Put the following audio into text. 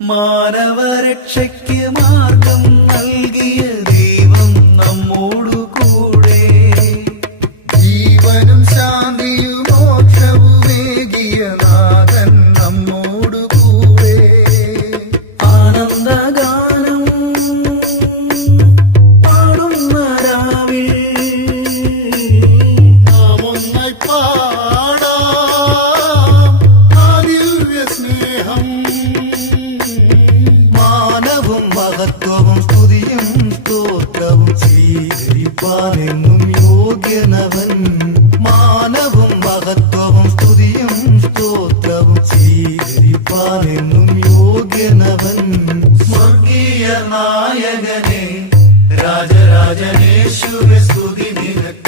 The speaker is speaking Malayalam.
മാനവരക്ഷയ്ക്ക് മാർഗം നൽകിയ ദൈവം നമ്മോടു കൂടെ. ജീവനും ശാന്തിയും മോക്ഷവുമേകിയ നാഥൻ നമ്മോടു കൂടെ. ആനന്ദഗാനം പാടും രാവിൽ പാ മഹത്വവും സ്തുതിയും സ്തോത്രവും സ്വീകരിപ്പാനെന്നും യോഗ്യനവൻ. മാനവും മഹത്വവും സ്തുതിയും സ്തോത്രവും സ്വീകരിപ്പാനെന്നും യോഗ്യനവൻ. സ്വർഗീയ നായകനെ രാജരാജനേശ്വര സ്തുതി നിനക്ക്